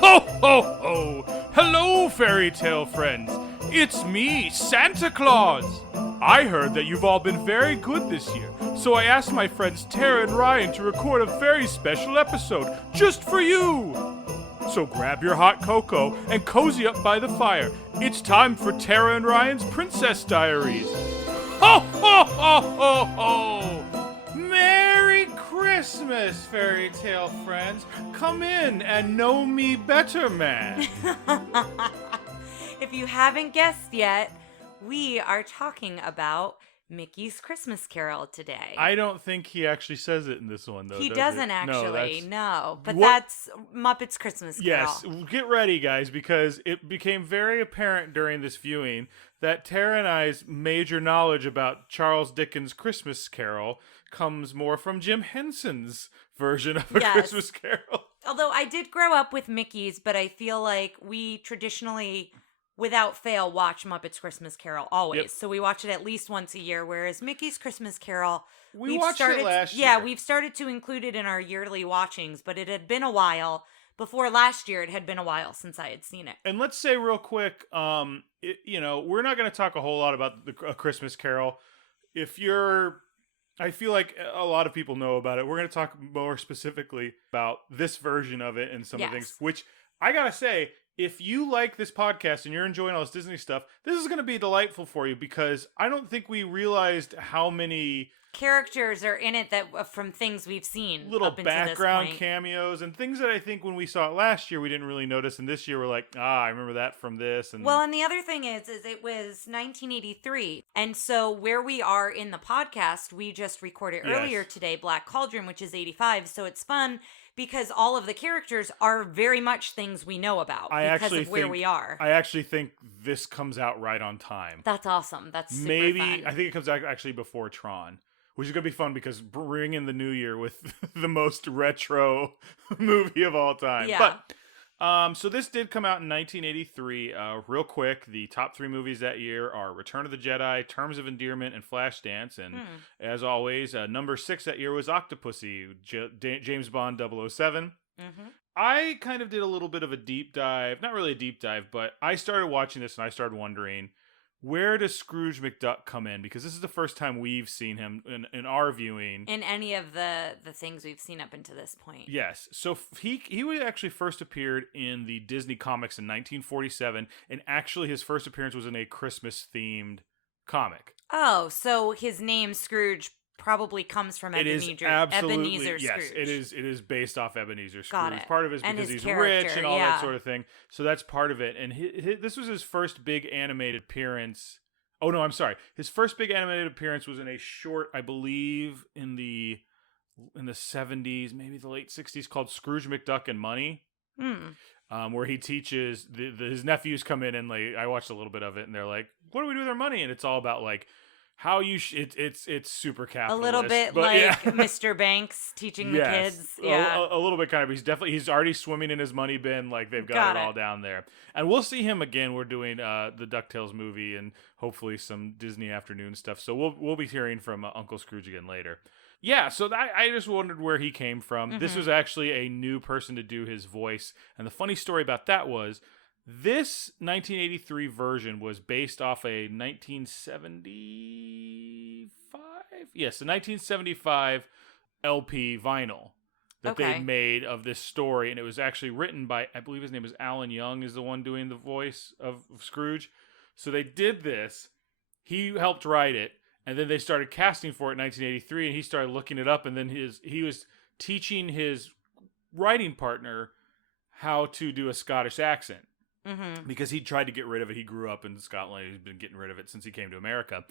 Ho, ho, ho! Hello, fairy tale friends. It's me, Santa Claus. I heard that you've all been very good this year, so I asked my friends Tara and Ryan to record a very special episode just for you. So grab your hot cocoa and cozy up by the fire. It's time for Tara and Ryan's Princess Diaries. Ho, ho, ho, ho, ho! Merry Christmas, fairy tale friends. Come in and know me better, man. If you haven't guessed yet, we are talking about Mickey's Christmas Carol today. I don't think he actually says it in this one, though. He doesn't actually, no. But What? that's Muppet's Christmas Carol. Yes, get ready, guys, because it became very apparent during this viewing that Tara and I's major knowledge about Charles Dickens' Christmas Carol comes more from Jim Henson's version of A Christmas Carol. Although I did grow up with Mickey's, but I feel like we traditionally, without fail, watch Muppet's Christmas Carol always. Yep. So we watch it at least once a year, whereas Mickey's Christmas Carol, We watched it last year. Yeah, we've started to include it in our yearly watchings, but it had been a while. Before last year, it had been a while since I had seen it. And let's say real quick, we're not going to talk a whole lot about A Christmas Carol. I feel like a lot of people know about it. We're going to talk more specifically about this version of it and some of the things, which I got to say, if you like this podcast and you're enjoying all this Disney stuff, this is going to be delightful for you because I don't think we realized how many characters are in it that from things we've seen, little up until background this point. cameos and things that I think when we saw it last year we didn't really notice, and this year we're like, I remember that from this. And well, and the other thing is it was 1983, and so where we are in the podcast, we just recorded earlier today Black Cauldron, which is 85, so it's fun because all of the characters are very much things we know about because of where we are. I actually think this comes out right on time. That's awesome. That's super maybe fun. I think it comes out actually before Tron, which is going to be fun because bring in the new year with the most retro movie of all time. Yeah. But so this did come out in 1983. Real quick, the top 3 movies that year are Return of the Jedi, Terms of Endearment, and Flashdance. And as always, number 6 that year was Octopussy, James Bond 007. Mm-hmm. I kind of did a little bit of a deep dive. Not really a deep dive, but I started watching this and I started wondering, where does Scrooge McDuck come in? Because this is the first time we've seen him in our viewing. In any of the things we've seen up until this point. Yes. So he would actually first appeared in the Disney comics in 1947, and actually his first appearance was in a Christmas-themed comic. Oh, so his name, Scrooge, probably comes from Ebenezer Absolutely, Scrooge. yes, it is based off Ebenezer Scrooge. Got it. Part of it is And because his he's rich character, and all that sort of thing. So that's part of it. And this was his first big animated appearance. Oh no, I'm sorry. His first big animated appearance was in a short, I believe, in the 70s, maybe the late 60s, called Scrooge McDuck and Money. Where he teaches his nephews come in and I watched a little bit of it and they're like, "What do we do with our money?" And it's all about how you it's super capitalist. A little bit Mr. Banks teaching the kids. Yeah. A little bit kind of. He's already swimming in his money bin. They've got it all down there. And we'll see him again. We're doing the DuckTales movie and hopefully some Disney afternoon stuff. So we'll be hearing from Uncle Scrooge again later. Yeah, so I just wondered where he came from. Mm-hmm. This was actually a new person to do his voice. And the funny story about that was, this 1983 version was based off a 1975? Yes, a 1975 LP vinyl that they made of this story. And it was actually written by, I believe his name is Alan Young, is the one doing the voice of Scrooge. So they did this. He helped write it. And then they started casting for it in 1983. And he started looking it up. And then he was teaching his writing partner how to do a Scottish accent. Mm-hmm. Because he tried to get rid of it. He grew up in Scotland. He's been getting rid of it since he came to America.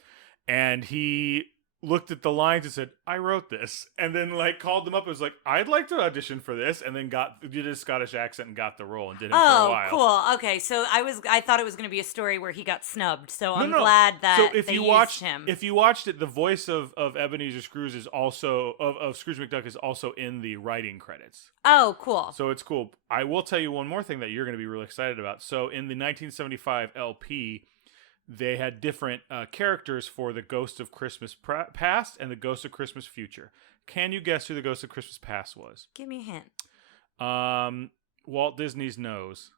And he looked at the lines and said, "I wrote this." And then called them up and was like, "I'd like to audition for this." And then did a Scottish accent and got the role and did it for a while. Oh, cool. Okay, so I thought it was going to be a story where he got snubbed. So I'm glad that if you used him. If you watched it, the voice of Ebenezer Scrooge is also of Scrooge McDuck is also in the writing credits. Oh, cool. So it's cool. I will tell you one more thing that you're going to be really excited about. So in the 1975 LP, they had different characters for the Ghost of Christmas Past and the Ghost of Christmas Future. Can you guess who the Ghost of Christmas Past was? Give me a hint. Walt Disney's nose?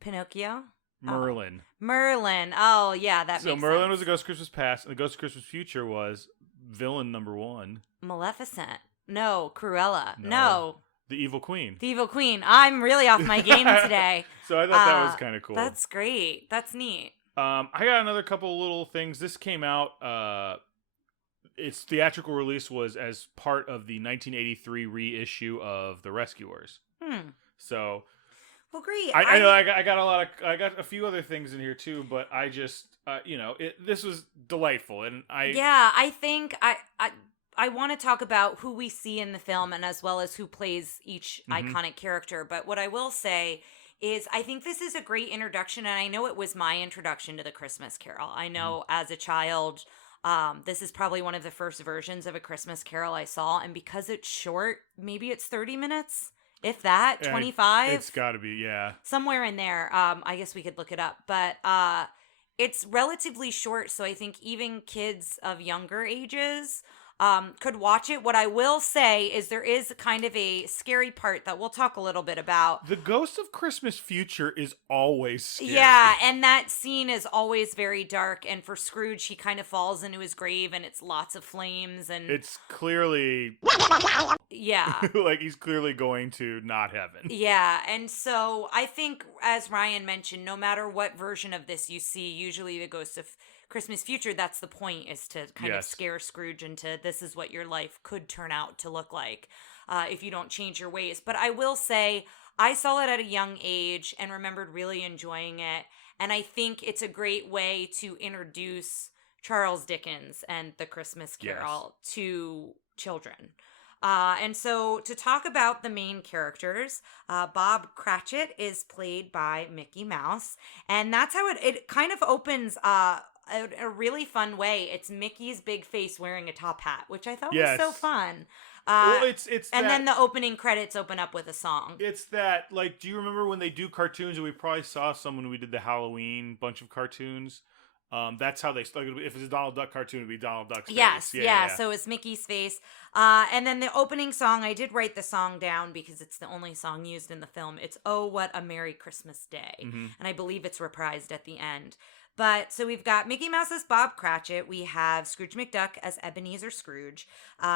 Pinocchio? Merlin. Oh. Merlin. Oh, yeah, that makes sense. So Merlin was the Ghost of Christmas Past, and the Ghost of Christmas Future was villain number 1. Maleficent. No, Cruella. No. The Evil Queen. The Evil Queen. I'm really off my game today. So I thought that was kind of cool. That's great. That's neat. I got another couple little things. This came out, its theatrical release was as part of the 1983 reissue of The Rescuers. So... Well, great. I know I got a few other things in here too, but I just this was delightful, and I think I want to talk about who we see in the film and as well as who plays each iconic character. But what I will say is I think this is a great introduction, and I know it was my introduction to the Christmas Carol. I know as a child, this is probably one of the first versions of A Christmas Carol I saw, and because it's short, maybe it's 30 minutes. If that, 25? It's got to be, yeah. Somewhere in there. I guess we could look it up. But it's relatively short, so I think even kids of younger ages could watch it. What I will say is there is kind of a scary part that we'll talk a little bit about. The Ghost of Christmas Future is always scary. Yeah, and that scene is always very dark. And for Scrooge, he kind of falls into his grave, and it's lots of flames. And it's clearly... Yeah. Like he's clearly going to not heaven. Yeah, and so I think, as Ryan mentioned, no matter what version of this you see, usually the Ghost of Christmas Future, that's the point, is to kind of scare Scrooge into this is what your life could turn out to look like if you don't change your ways. But I will say, I saw it at a young age and remembered really enjoying it. And I think it's a great way to introduce Charles Dickens and the Christmas Carol to children. And so to talk about the main characters, Bob Cratchit is played by Mickey Mouse. And that's how it kind of opens a really fun way. It's Mickey's big face wearing a top hat, which I thought was so fun. Well, it's and then the opening credits open up with a song. It's that, like, do you remember when they do cartoons, and we probably saw some when we did the Halloween bunch of cartoons? That's how they, like, if it's a Donald Duck cartoon, it'd be Donald Duck's face. Yes, yeah. So it's Mickey's face. And then the opening song, I did write the song down because it's the only song used in the film. It's Oh, What a Merry Christmas Day. And I believe it's reprised at the end. But so we've got Mickey Mouse as Bob Cratchit. We have Scrooge McDuck as Ebenezer Scrooge.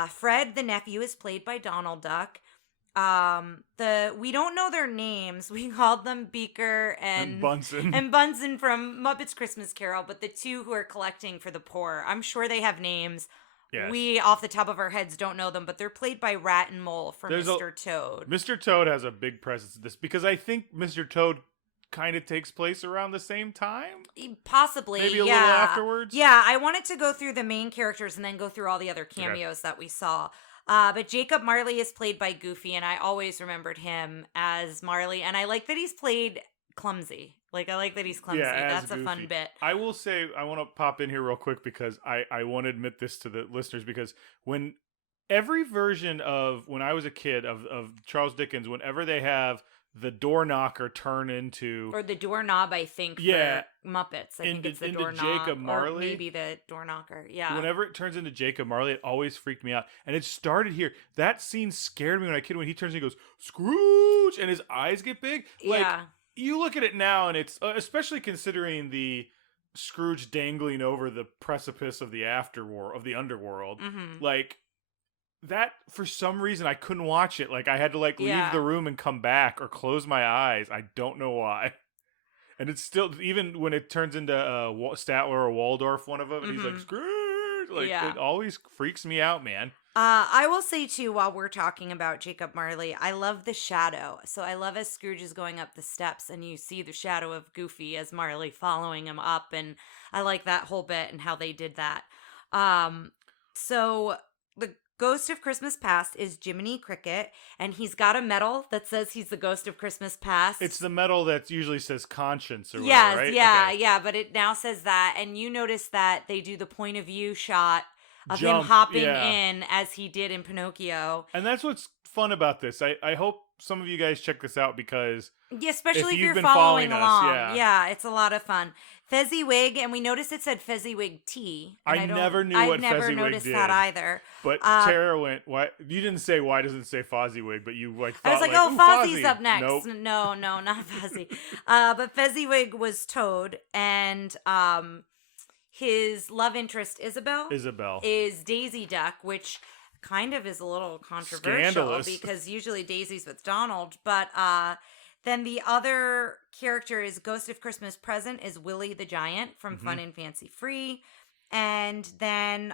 Fred, the nephew, is played by Donald Duck. We don't know their names. We called them Beaker and Bunsen. And Bunsen from Muppets Christmas Carol, but the two who are collecting for the poor, I'm sure they have names. Yes. We, off the top of our heads, don't know them, but they're played by Rat and Mole from Mr. Toad. Mr. Toad has a big presence in this because I think Mr. Toad kind of takes place around the same time? Possibly, maybe a little afterwards? Yeah, I wanted to go through the main characters and then go through all the other cameos that we saw. But Jacob Marley is played by Goofy, and I always remembered him as Marley. And I like that he's played clumsy. Like, I like that he's clumsy. Yeah, that's Goofy. A fun bit. I will say, I want to pop in here real quick because I want to admit this to the listeners, because when every version of, when I was a kid, of Charles Dickens, whenever they have the door knocker turn into... Or the doorknob, I think, for Muppets. I think it's the doorknob. Jacob Marley. Or maybe the door knocker, yeah. Whenever it turns into Jacob Marley, it always freaked me out. And it started here. That scene scared me when I was a kid, when he turns and he goes, Scrooge! And his eyes get big. Like, you look at it now, and it's... especially considering the Scrooge dangling over the precipice of the underworld. Mm-hmm. Like... that, for some reason, I couldn't watch it. Like, I had to, like, leave the room and come back or close my eyes. I don't know why. And it's still, even when it turns into Statler or Waldorf, one of them, and he's like, Scrooge! Like, it always freaks me out, man. I will say, too, while we're talking about Jacob Marley, I love the shadow. So I love as Scrooge is going up the steps, and you see the shadow of Goofy as Marley following him up, and I like that whole bit and how they did that. So the Ghost of Christmas Past is Jiminy Cricket, and he's got a medal that says he's the Ghost of Christmas Past. It's the medal that usually says conscience or whatever, right? Yeah, but it now says that, and you notice that they do the point of view shot of him hopping in as he did in Pinocchio. And that's what's fun about this. I hope some of you guys check this out because yeah, especially if you've you're been following us, along. Yeah, it's a lot of fun. Fezziwig, and we noticed it said Fezziwig Tea. And I never knew I've what never Fezziwig noticed did. that either. But Tara went, "Why?" You didn't say why doesn't it say Fozziewig, but you like thought I was like, "Oh, Fozzie's Fozzie." up next. Nope. No, not Fozzie. But Fezziwig was Toad, and his love interest Isabel is Daisy Duck, which kind of is a little controversial Scandalous. because usually Daisy's with Donald, but then the other character is Ghost of Christmas Present is Willie the Giant from Fun and Fancy Free. And then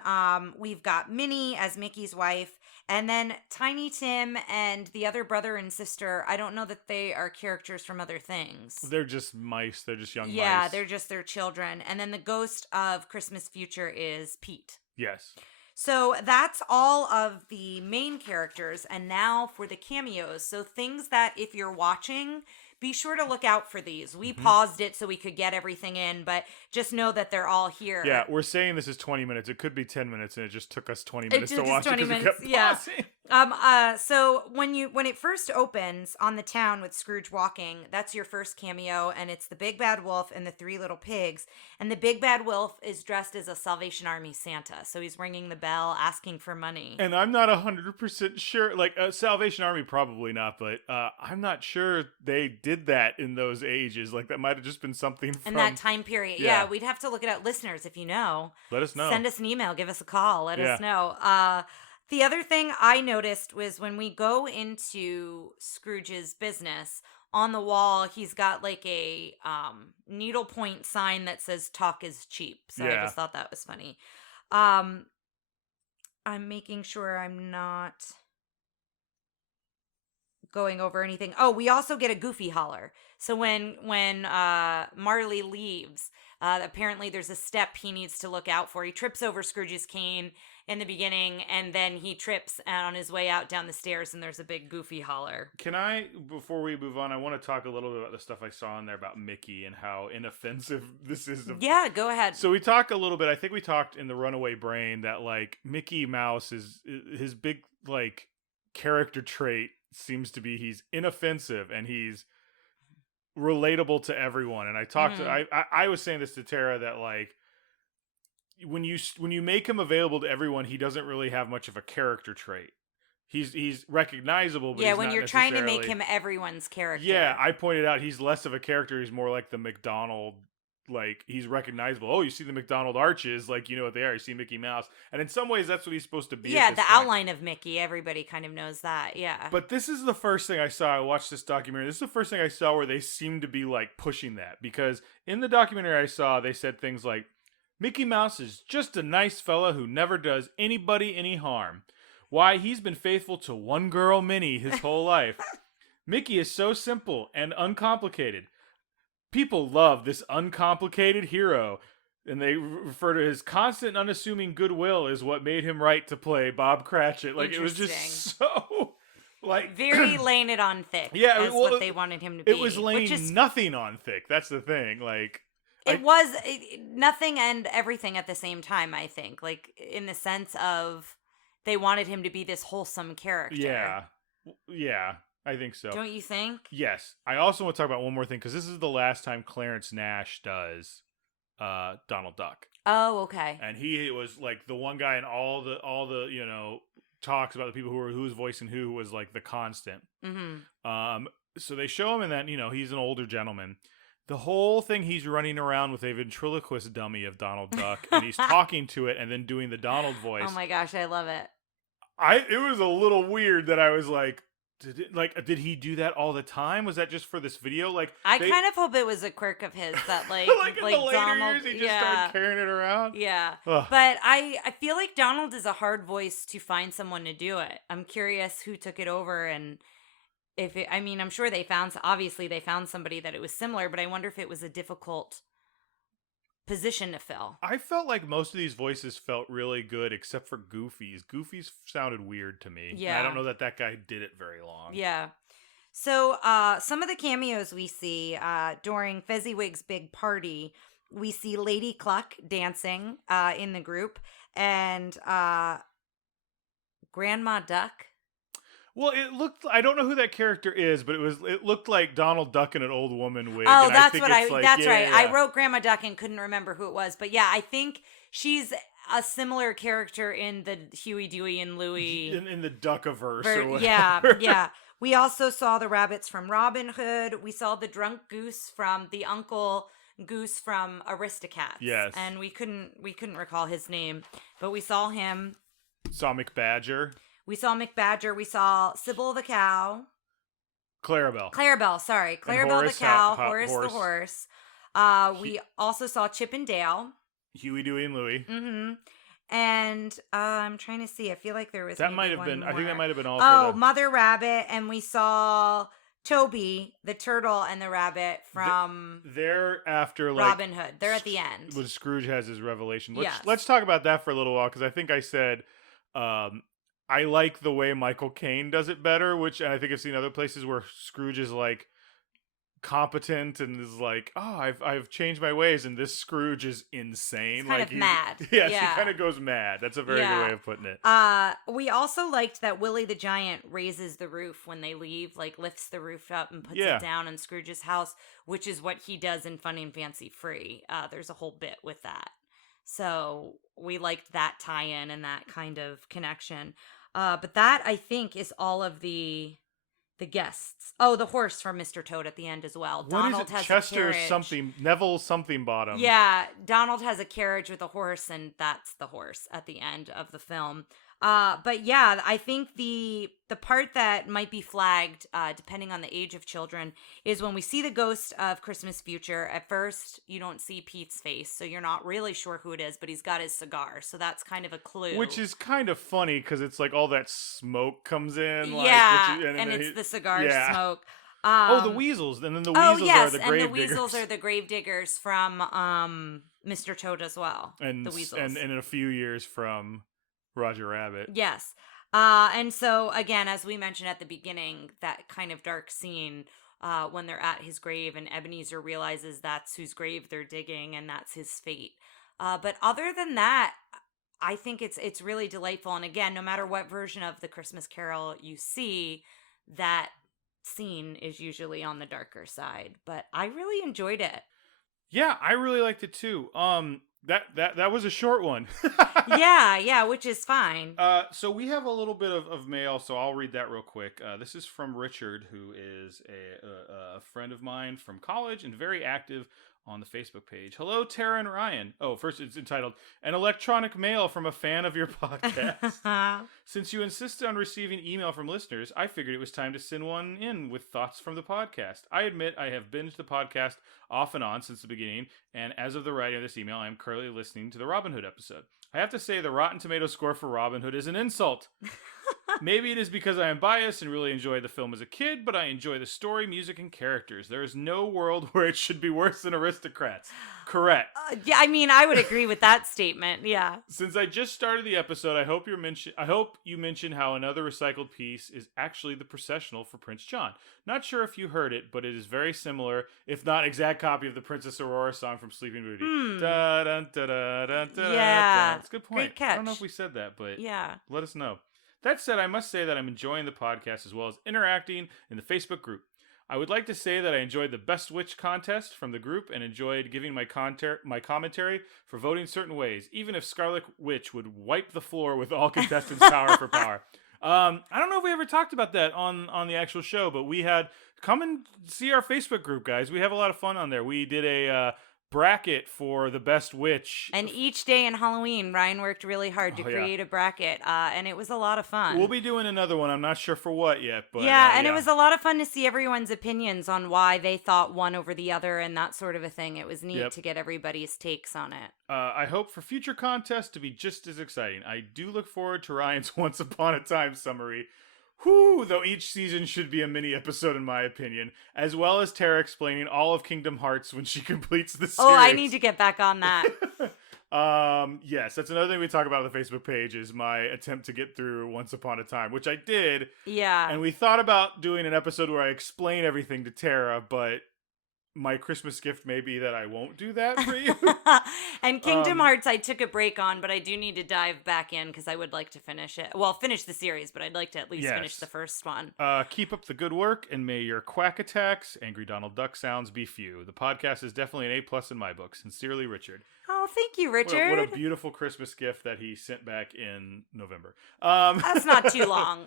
we've got Minnie as Mickey's wife. And then Tiny Tim and the other brother and sister, I don't know that they are characters from other things. They're just mice. They're just young mice. Yeah, they're just their children. And then the Ghost of Christmas Future is Pete. Yes. So that's all of the main characters. And now for the cameos. So things that if you're watching, be sure to look out for these. We paused it so we could get everything in, but just know that they're all here. Yeah, we're saying this is 20 minutes. It could be 10 minutes, and it just took us 20 minutes to watch 20 it minutes, we kept pausing. So when it first opens on the town with Scrooge walking, that's your first cameo, and it's the Big Bad Wolf and the three little pigs. And the Big Bad Wolf is dressed as a Salvation Army Santa, so he's ringing the bell, asking for money. And I'm not 100% sure. Like Salvation Army, probably not, but I'm not sure they did that in those ages. Like that might have just been something from in that time period. Yeah, we'd have to look it up. Listeners, if you know, let us know. Send us an email. Give us a call. Let us know. The other thing I noticed was when we go into Scrooge's business, on the wall, he's got like a needlepoint sign that says "Talk is cheap." So I just thought that was funny. I'm making sure I'm not going over anything. Oh, we also get a Goofy holler. So when Marley leaves, apparently there's a step he needs to look out for. He trips over Scrooge's cane in the beginning, and then he trips on his way out down the stairs, and there's a big Goofy holler. Can I, before we move on, I want to talk a little bit about the stuff I saw in there about Mickey and how inoffensive this is. Yeah, go ahead. So we talk a little bit, I think we talked in the Runaway Brain that, like, Mickey Mouse is his big, like, character trait seems to be he's inoffensive and he's relatable to everyone. And I talked to, I was saying this to Tara that, like, when you make him available to everyone, he doesn't really have much of a character trait. He's recognizable, but when you're trying to make him everyone's character. Yeah, I pointed out he's less of a character. He's more like the McDonald, like he's recognizable. Oh, you see the McDonald arches, like you know what they are. You see Mickey Mouse, and in some ways that's what he's supposed to be. Yeah, the outline of Mickey, everybody kind of knows that. Yeah. But this is the first thing I saw. I watched this documentary. This is the first thing I saw where they seem to be like pushing that, because in the documentary I saw they said things like, Mickey Mouse is just a nice fella who never does anybody any harm. Why, he's been faithful to one girl, Minnie, his whole life. Mickey is so simple and uncomplicated. People love this uncomplicated hero, and they refer to his constant, unassuming goodwill as what made him right to play Bob Cratchit. Like, it was just so, like... very laying it on thick. Yeah, is what they wanted him to be. It was laying nothing on thick. That's the thing. Like... It was nothing and everything at the same time, I think. Like, in the sense of they wanted him to be this wholesome character. Yeah, I think so. Don't you think? Yes. I also want to talk about one more thing, because this is the last time Clarence Nash does Donald Duck. Oh, okay. And he was, like, the one guy in all the you know, talks about the people who was voicing who was, like, the constant. Mm-hmm. So they show him in that, you know, he's an older gentleman. The whole thing, he's running around with a ventriloquist dummy of Donald Duck, and he's talking to it and then doing the Donald voice. Oh my gosh, I love it. It was a little weird that I was like, did he do that all the time? Was that just for this video? Like, I kind of hope it was a quirk of his that like like in the later Donald, years he just started carrying it around. Yeah. Ugh. But I feel like Donald is a hard voice to find someone to do it. I'm curious who took it over, and I'm sure they found somebody that it was similar, but I wonder if it was a difficult position to fill. I felt like most of these voices felt really good, except for Goofy's. Goofy's sounded weird to me. Yeah. And I don't know that guy did it very long. Yeah. So some of the cameos we see during Fezziwig's big party, we see Lady Cluck dancing in the group, and Grandma Duck. Well, it looked. I don't know who that character is, but it looked like Donald Duck in an old woman wig. Oh, and that's think what it's that's right. Yeah. I wrote Grandma Duck and couldn't remember who it was, but yeah, I think she's a similar character in the Huey, Dewey, and Louie in the Duckiverse or whatever. Yeah, yeah. We also saw the rabbits from Robin Hood. We saw the drunk goose from the Uncle Goose from Aristocats. Yes, and we couldn't recall his name, but we saw him. Saw McBadger. We saw McBadger. We saw Sybil the cow. Clarabelle. Sorry, Clarabelle the cow. Horace the horse. We also saw Chip and Dale. Huey, Dewey, and Louie. Mm-hmm. And I'm trying to see. I feel like there was that might have been. More. I think that might have been all. Oh, Mother Rabbit, and we saw Toby the turtle and the rabbit from. They're after Robin Hood. They're at the end when Scrooge has his revelation. Yes. Let's talk about that for a little while because I think I said. I like the way Michael Caine does it better, which I think I've seen other places where Scrooge is like competent and is like, oh, I've changed my ways, and this Scrooge is insane. He's kind of mad. Yes, he kind of goes mad. That's a very good way of putting it. We also liked that Willie the Giant raises the roof when they leave, like lifts the roof up and puts it down in Scrooge's house, which is what he does in Funny and Fancy Free. There's a whole bit with that. So we liked that tie-in and that kind of connection. But that, I think, is all of the guests. Oh, the horse from Mr. Toad at the end as well. What Donald is it? has Chester a carriage. something, Neville something bottom. Yeah, Donald has a carriage with a horse, and that's the horse at the end of the film. But yeah, I think the part that might be flagged, depending on the age of children, is when we see the ghost of Christmas Future. At first, you don't see Pete's face, so you're not really sure who it is, but he's got his cigar, so that's kind of a clue. Which is kind of funny, because it's like all that smoke comes in. And it's the cigar smoke. The weasels, and then the weasels are the grave diggers. And the weasels are the grave diggers from Mr. Toad as well. And the weasels. And in a few years from Roger Rabbit. Yes. And so, again, as we mentioned at the beginning, that kind of dark scene when they're at his grave and Ebenezer realizes that's whose grave they're digging and that's his fate. But other than that, I think it's really delightful. And again, no matter what version of the Christmas Carol you see, that scene is usually on the darker side. But I really enjoyed it. Yeah, I really liked it too. That was a short one. yeah, which is fine. So we have a little bit of mail, so I'll read that real quick. This is from Richard, who is a friend of mine from college and very active on the Facebook page. Hello, Tara and Ryan. Oh, first it's entitled, An Electronic Mail from a Fan of Your Podcast. Since you insisted on receiving email from listeners, I figured it was time to send one in with thoughts from the podcast. I admit I have binged the podcast off and on since the beginning, and as of the writing of this email, I am currently listening to the Robin Hood episode. I have to say the Rotten Tomato score for Robin Hood is an insult. Maybe it is because I am biased and really enjoyed the film as a kid, but I enjoy the story, music, and characters. There is no world where it should be worse than Aristocrats. Correct. Yeah, I mean, I would agree with that statement. Yeah. Since I just started the episode, I hope you mention how another recycled piece is actually the processional for Prince John. Not sure if you heard it, but it is very similar, if not exact copy of the Princess Aurora song from Sleeping Beauty. Da, da, da, da, da, da, yeah. That's a good point. Great catch. I don't know if we said that, but yeah, let us know. That said, I must say that I'm enjoying the podcast as well as interacting in the Facebook group. I would like to say that I enjoyed the Best Witch contest from the group and enjoyed giving my commentary for voting certain ways, even if Scarlet Witch would wipe the floor with all contestants power for power. I don't know if we ever talked about that on the actual show, but we had... Come and see our Facebook group, guys. We have a lot of fun on there. We did a... bracket for the Best Witch. And each day in Halloween, Ryan worked really hard to create a bracket, and it was a lot of fun. We'll be doing another one. I'm not sure for what yet, but it was a lot of fun to see everyone's opinions on why they thought one over the other and that sort of a thing. It was neat to get everybody's takes on it. I hope for future contests to be just as exciting. I do look forward to Ryan's Once Upon a Time summary. Whew, though each season should be a mini episode in my opinion, as well as Tara explaining all of Kingdom Hearts when she completes the series. Oh, I need to get back on that. Yes, that's another thing we talk about on the Facebook page is my attempt to get through Once Upon a Time, which I did. Yeah. And we thought about doing an episode where I explain everything to Tara, but my Christmas gift may be that I won't do that for you. And Kingdom Hearts I took a break on, but I do need to dive back in because I would like to finish it. Well, finish the series, but I'd like to at least finish the first one. Keep up the good work, and may your quack attacks, angry Donald Duck sounds be few. The podcast is definitely an A+ in my book. Sincerely, Richard. Oh, thank you, Richard. What a beautiful Christmas gift that he sent back in November. That's not too long.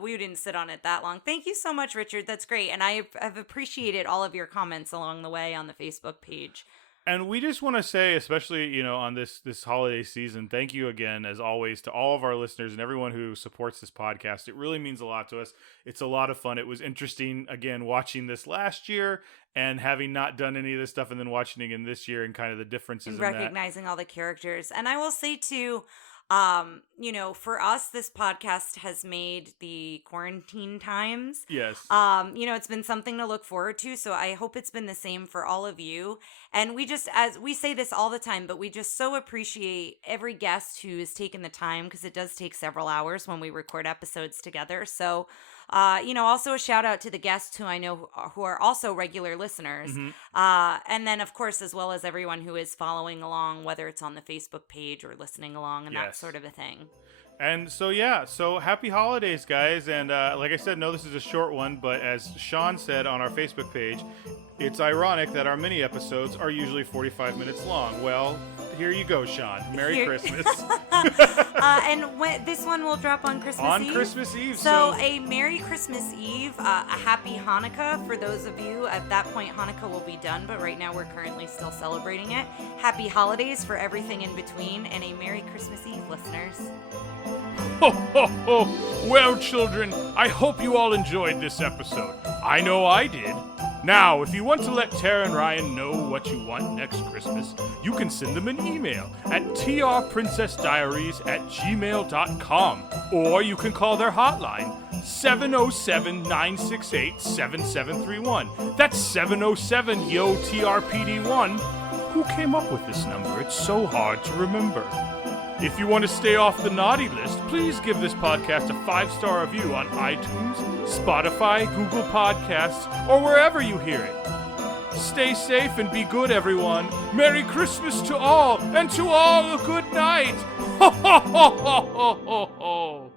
We didn't sit on it that long. Thank you so much, Richard. That's great. And I've appreciated all of your comments along the way on the Facebook page. And we just want to say, especially, on this holiday season, thank you again, as always, to all of our listeners and everyone who supports this podcast. It really means a lot to us. It's a lot of fun. It was interesting, again, watching this last year and having not done any of this stuff and then watching it again this year and kind of the differences and recognizing all the characters. And I will say, too, for us, this podcast has made the quarantine times. Yes. It's been something to look forward to. So I hope it's been the same for all of you. And we just, as we say this all the time, but we just so appreciate every guest who has taken the time, because it does take several hours when we record episodes together. So, also a shout out to the guests who I know who are also regular listeners. Mm-hmm. And then, of course, as well as everyone who is following along, whether it's on the Facebook page or listening along and that sort of a thing. And so happy holidays, guys. And like I said, no, this is a short one, but as Sean said on our Facebook page, it's ironic that our mini episodes are usually 45 minutes long. Well, here you go, Sean. Merry Christmas. And this one will drop on Christmas Eve. On Christmas Eve. So a Merry Christmas Eve, a Happy Hanukkah for those of you. At that point, Hanukkah will be done, but right now we're currently still celebrating it. Happy holidays for everything in between, and a Merry Christmas Eve, listeners. Ho, ho, ho. Well, children, I hope you all enjoyed this episode. I know I did. Now, if you want to let Tara and Ryan know what you want next Christmas, you can send them an email at trprincessdiaries@gmail.com, or you can call their hotline, 707-968-7731. That's 707-YO-TRPD1. Who came up with this number? It's so hard to remember. If you want to stay off the naughty list, please give this podcast a 5-star review on iTunes, Spotify, Google Podcasts, or wherever you hear it. Stay safe and be good, everyone. Merry Christmas to all, and to all a good night. Ho, ho, ho, ho, ho, ho.